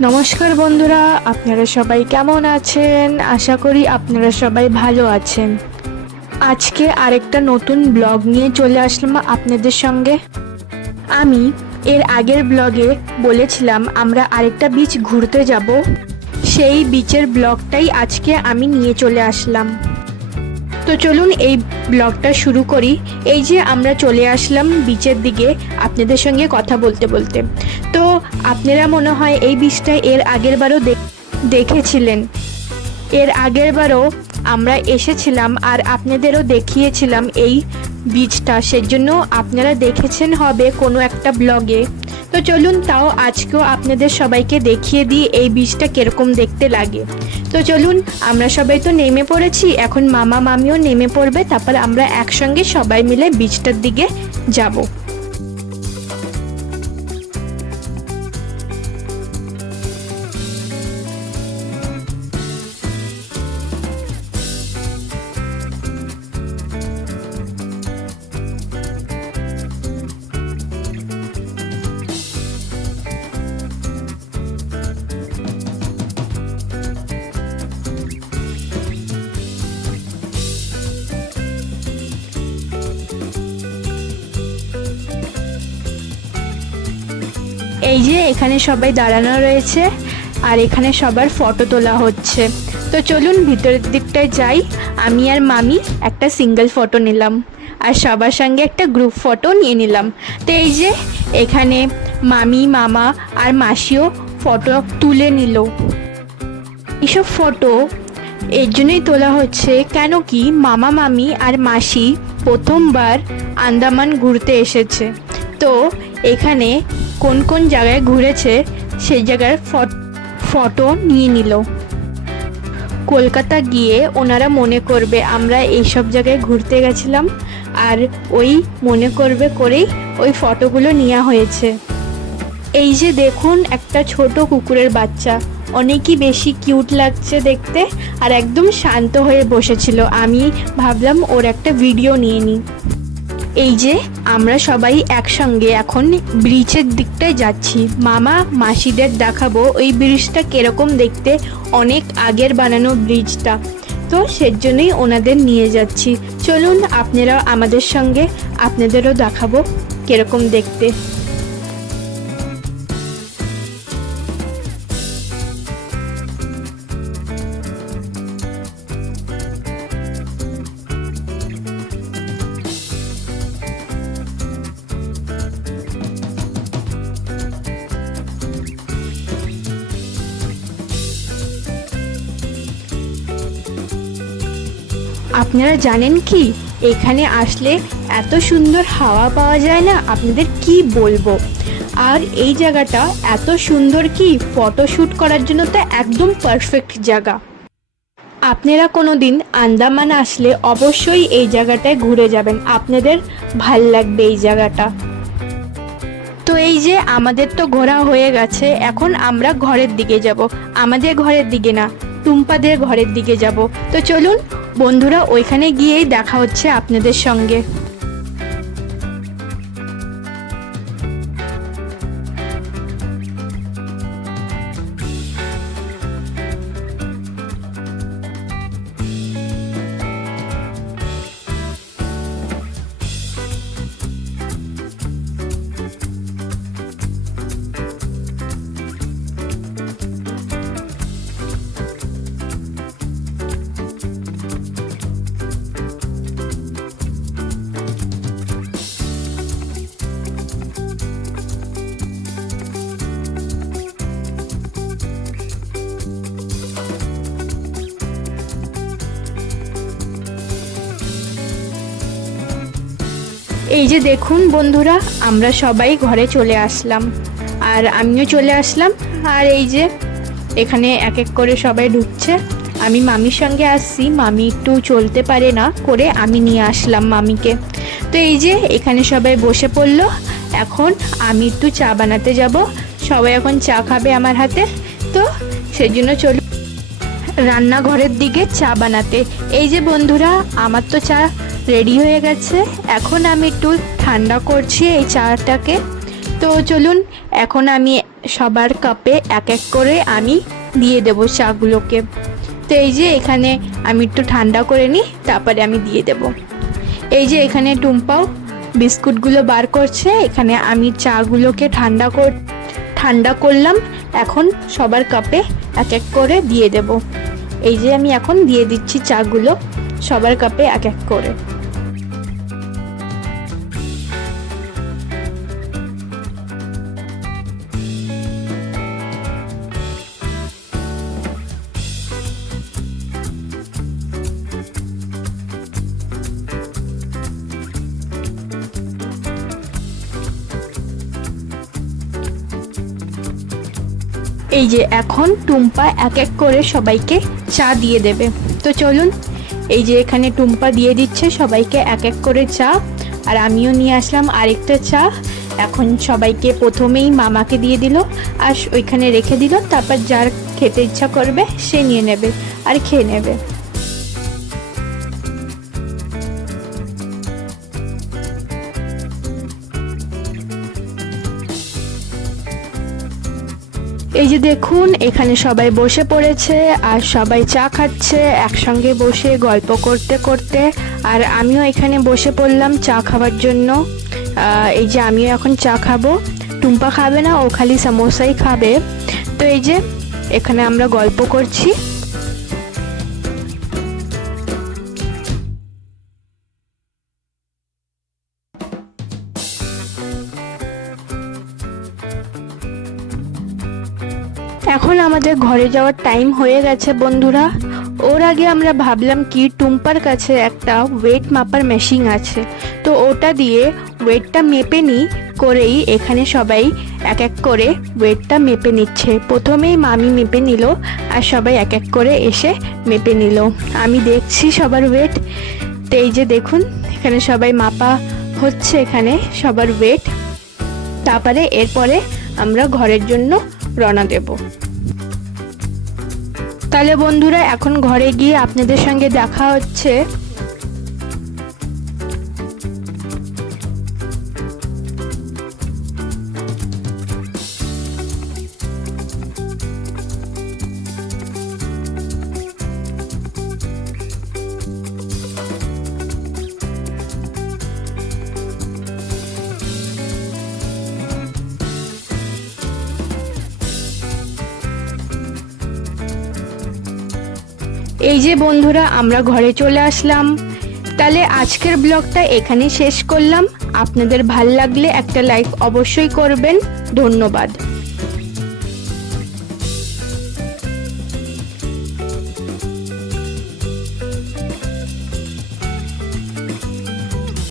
নমস্কার বন্ধুরা, আপনারা সবাই কেমন আছেন? আশা করি আপনারা সবাই ভালো আছেন। আজকে আরেকটা নতুন ব্লগ নিয়ে চলে আসলাম আপনাদের সঙ্গে। আমি এর আগের ব্লগে বলেছিলাম আমরা আরেকটা বিচ ঘুরতে যাব। সেই বিচের ব্লগটাই আজকে আমি নিয়ে চলে আসলাম। তো চলুন এই ব্লগটা শুরু করি। এই যে আমরা চলে আসলাম বিচের দিকে আপনাদের সঙ্গে কথা বলতে বলতে। তো আপনারা মনে হয় এই বীজটা এর আগের বারও দেখ- দেখেছিলেন। এর আগের বারও আমরা এসেছিলাম আর আপনাদেরও দেখিয়েছিলাম এই বীজটা। সেজন্য আপনারা দেখেছেন হবে কোনো একটা ব্লগে। তো চলুন তাও আজকেও আপনাদের সবাইকে দেখিয়ে দিই এই বীজটা কীরকম দেখতে লাগে। তো চলুন, আমরা সবাই তো নেমে পড়েছি, এখন মামা, মামিও নেমে পড়বে, তারপর আমরা একসঙ্গে সবাই মিলে বীজটার দিকে যাব। এই যে এখানে সবাই দাঁড়ানো রয়েছে আর এখানে সবার ফটো তোলা হচ্ছে। তো চলুন ভিতরের দিকটায় যাই। আমি আর মামি একটা সিঙ্গেল ফটো নিলাম আর সবার সঙ্গে একটা গ্রুপ ফটো নিয়ে নিলাম। তো এই যে এখানে মামি, মামা আর মাসিও ফটো তুলে নিল। এইসব ফটো এর জন্যই তোলা হচ্ছে কেন কি মামা, মামি আর মাসি প্রথমবার আন্দামান ঘুরতে এসেছে। তো এখানে কোন কোন জায়গায় ঘুরেছে সেই জায়গার ফট- নিয়ে নিল। কলকাতা গিয়ে ওনারা মনে করবে আমরা এইসব জায়গায় ঘুরতে গেছিলাম আর ওই মনে করবে করেই ওই ফটোগুলো নেওয়া হয়েছে। এই যে দেখুন একটা ছোট কুকুরের বাচ্চা, অনেকই বেশি কিউট লাগছে দেখতে আর একদম শান্ত হয়ে বসেছিল। আমি ভাবলাম ওর একটা ভিডিও নিয়ে নিই। এই যে, আমরা সবাই একসঙ্গে এখন ব্রিজের দিকটায় যাচ্ছি। মামা, মাসিদের দেখাবো ওই ব্রিজটা কেরকম দেখতে। অনেক আগের বানানো ব্রিজটা। তো সেজন্যই ওনাদের নিয়ে যাচ্ছি। চলুন আপনারা আমাদের সঙ্গে আপনাদেরও দেখাবো কেরকম দেখতে। আপনারা জানেন কি? এখানে আসলে এত সুন্দর হাওয়া পাওয়া যায় না, আপনাদের কি বলব? আর এই জায়গাটা এত সুন্দর কি ফটোশ্যুট করার জন্য তো একদম পারফেক্ট জায়গা। আপনারা কোনো দিন আন্দামান আসলে অবশ্যই এই জায়গাটায় ঘুরে যাবেন, আপনাদের ভালো লাগবে এই জায়গাটা। তো এই যে আমাদের তো ঘোরা হয়ে গেছে, এখন আমরা ঘরের দিকে যাব। আমাদের ঘরের দিকে না, টুম্পাদের ঘরের দিকে যাব। তো চলুন বন্ধুরা ওইখানে গিয়েই দেখা হচ্ছে আপনাদের সঙ্গে। এই যে দেখুন বন্ধুরা, আমরা সবাই ঘরে চলে আসলাম। আর আমিও চলে আসলাম। আর এই যে এখানে এক এক করে সবাই ঢুকছে। আমি মামির সঙ্গে আসছি। মামি একটু চলতে পারে না, করে আমি নিয়ে আসলাম মামিকে। তো এই যে এখানে সবাই বসে পড়ল। এখন আমি একটু চা বানাতে যাব। সবাই এখন চা খাবে আমার হাতে। তো সেই জন্য চল রান্নাঘরের দিকে চা বানাতে। এই যে বন্ধুরা, আমার তো চা রেডি হয়ে গেছে। এখন আমি একটু ঠান্ডা করছি এই চাটাকে। তো চলুন, এখন আমি সবার কাপে এক এক করে আমি দিয়ে দেবো চাগুলোকে। তো এই যে এখানে আমি একটু ঠান্ডা করে নিই, তারপরে আমি দিয়ে দেব। এই যে এখানে টুম্পাও বিস্কুটগুলো বার করছে, এখানে আমি চাগুলোকে ঠান্ডা কর, ঠান্ডা করলাম। এখন সবার কাপে এক এক করে দিয়ে দেব। এই যে আমি এখন দিয়ে দিচ্ছি চাগুলো, সবার কাপে এক এক করে। এই যে এখন টুম্পা এক এক করে সবাইকে চা দিয়ে দেবে। তো চলুন, এই যে এখানে টুম্পা দিয়ে দিচ্ছে সবাইকে এক এক করে চা, আর আমিও নিয়ে আসলাম আরেকটা চা। এখন সবাইকে প্রথমেই মামাকে দিয়ে দিল, আর ওইখানে রেখে দিল, তারপর যার খেতে ইচ্ছা করবে সে নিয়ে নেবে আর খেয়ে নেবে। এই যে দেখুন, এখানে সবাই বসে পড়েছে আর সবাই চা খাচ্ছে, একসঙ্গে বসে গল্প করতে করতে। আর আমিও এখানে বসে পড়লাম চা খাওয়ার জন্য। এই যে আমিও এখন চা খাব। টুম্পা খাবে না, ও খালি সামোসাই খাবে। তো এই যে, এখানে আমরা গল্প করছি। এখন আমাদের ঘরে যাওয়ার টাইম হয়ে গেছে বন্ধুরা। ওর আগে আমরা ভাবলাম কি, টুম্পার কাছে একটা ওয়েট মাপার মেশিন আছে। তো ওটা দিয়ে ওয়েটটা মেপে নিই, করেই এখানে সবাই এক এক করে ওয়েটটা মেপে নিচ্ছে। প্রথমেই মামি মেপে নিল, আর সবাই এক এক করে এসে মেপে নিল। আমি দেখছি সবার ওয়েট তো এই যে দেখুন, এখানে সবাই মাপা হচ্ছে এখানে সবার ওয়েট তারপরে এরপরে আমরা ঘরের জন্য রওনা দেব। তাহলে বন্ধুরা এখন ঘরে গিয়ে আপনাদের সঙ্গে দেখা হচ্ছে। এই যে বন্ধুরা, আমরা ঘরে চলে আসলাম। তাহলে আজকের ব্লগটা এখানে শেষ করলাম। আপনাদের ভালো লাগলে একটা লাইক অবশ্যই করবেন। ধন্যবাদ।